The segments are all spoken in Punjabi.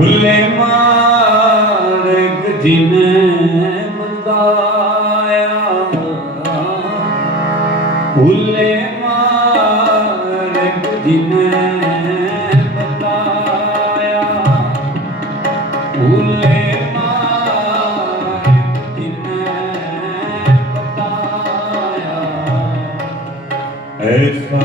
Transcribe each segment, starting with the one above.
ਭੁੱਲੇ ਮਾਰਗ ਜਿਨ ਮਤਾਇਆ ਭੁੱਲੇ ਮਾਰਗ ਜਿਨ ਮਤਾਇਆ ਭੁੱਲੇ ਐਸਾ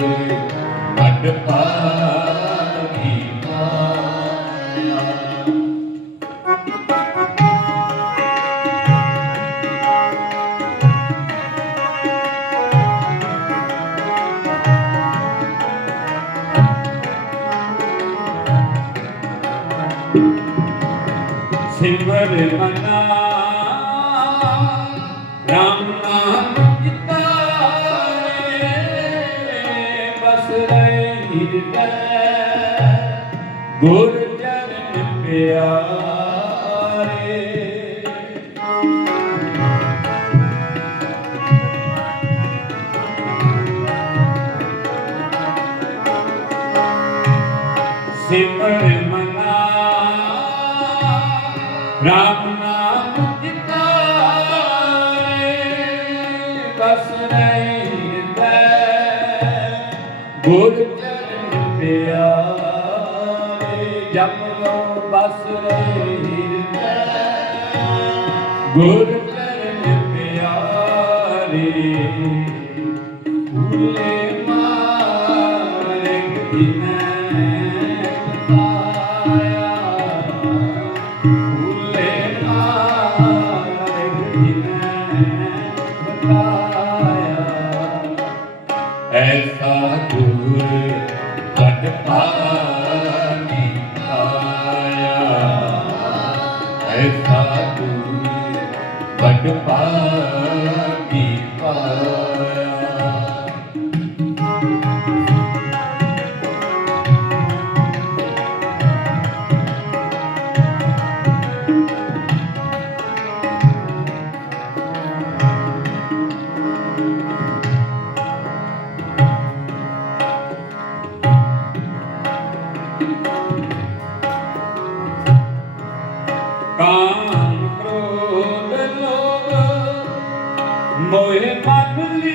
ਗੁਰ ਵੱਡ ਪਾਈ ਪਾਇਆ ਸਿਮਰ ਮਨਾ ਰਹੇ ਹਿਰਦੈ ਗੁਰ ਚਰਨ ਪਿਆਰੇ ਸਿਮਰ ਮਨਾ ਰਾਮ ਨਾਮ ਚਿਤਾਰੇ ਗੁਰ Sakya Paa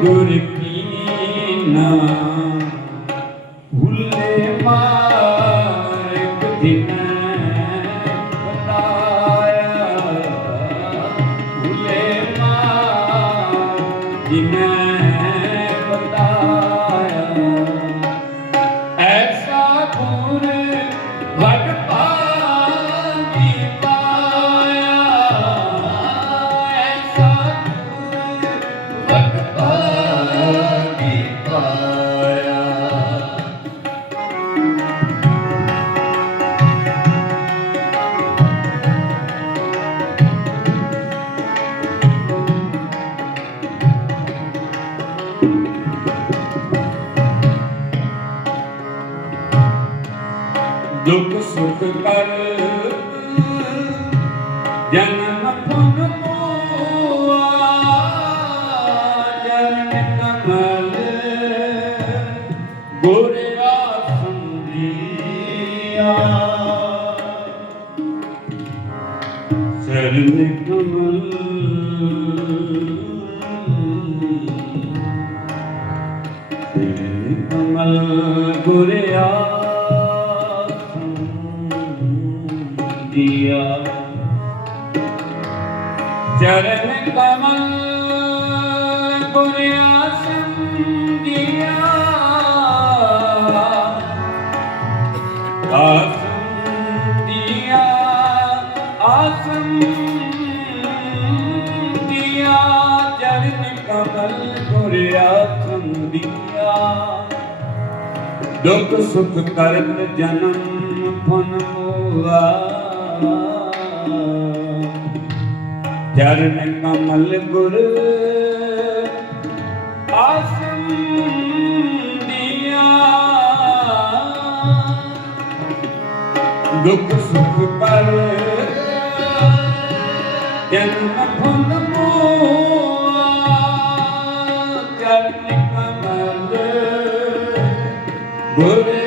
ਗੁਰ ਕੀਨਾ ਭੁੱਲੇ ਸੁਖ ਕਰ। ਜਨਮ ਪੁਨ ਮੋਆ ਜਨ ਕਮਲ। ਗੁਰ ਆਸੰਦੀਆ ਸ਼ਰਨ ਕਮਲ। ਚਰਨ ਕਮਲ ਗੁਰਿਆ ਚਰਨ ਕਮਲ ਗੁਰਿਆ ਸੰਗਿਆ ਆਸਮ ਦਿਆ ਆਸਮ ਦਿਆ ਚਰਨ ਕਮਲ ਗੁਰਿਆ ਸੰਗਿਆ ਦੁੱਖ ਸੁਖ ਕਰਨ ਜਨਮ ਫਨ ਹੋਆ ਚਰਨ ਕਮਲ ਗੁਰ ਆਸਮ ਦਿਆ। ਦੁੱਖ ਸੁਖ ਕਰ ਜਨਮ ਫਨ ਹੋਆ ਚਰਨ ਕਮਲ ਗੁਰ।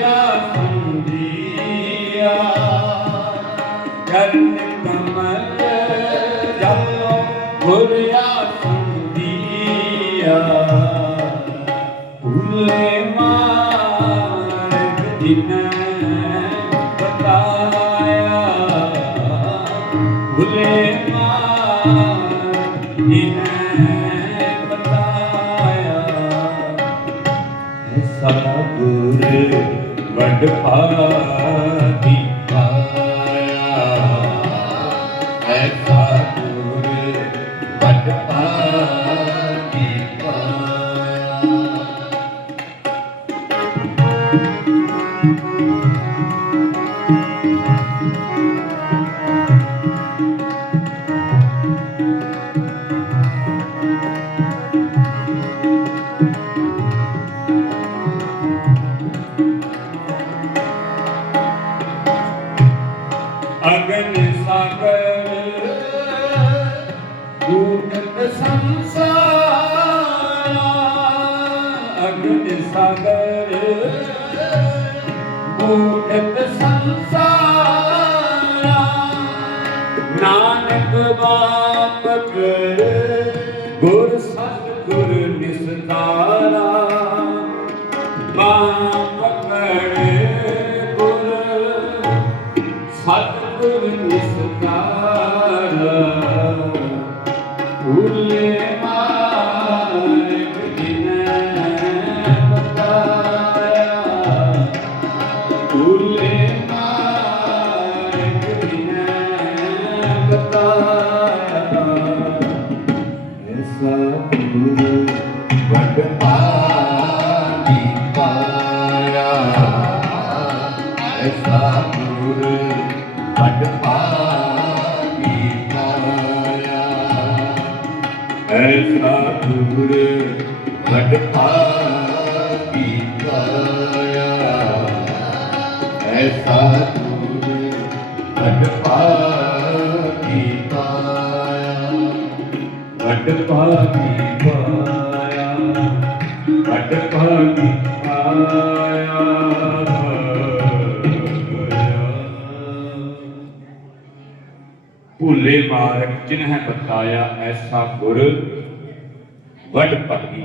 ਮਾਰਗ ਜਿਨ ਬਤਾਇਆ ਭੁਲੇ ਮਾਰਗ ਜਿਨ ਬਤਾਇਆ ਐਸਾ ਗੁਰ ਵੱਡ ਭਾਗੀ ਅਗਨ ਸਾਗਰ। ਗੂਢਤ ਸੰਸਾਰ। ਅਗਨ ਸਾਗਰ। ਗੂਢਤ ਸੰਸਾਰ। ਨਾਨਕ ਬਾਪ ਐਸਾ ਗੁਰੂ ਵੱਡ ਭਾਗੀ ਪਾਇਆ ਐਸਾ ਗੁਰੂ ਵੱਡ ਭਾਗੀ ਪਾਇਆ ਵੱਡ ਭਾਗੀ ਪਾਇਆ ਵੱਡ ਭਾਗੀ ਪਾਇਆ ਭੁੱਲੇ ਮਾਰਗ ਜਿਨਹਿ ਬਤਾਇਆ ਐਸਾ ਗੁਰ ਵੱਡ ਭਾਗੀ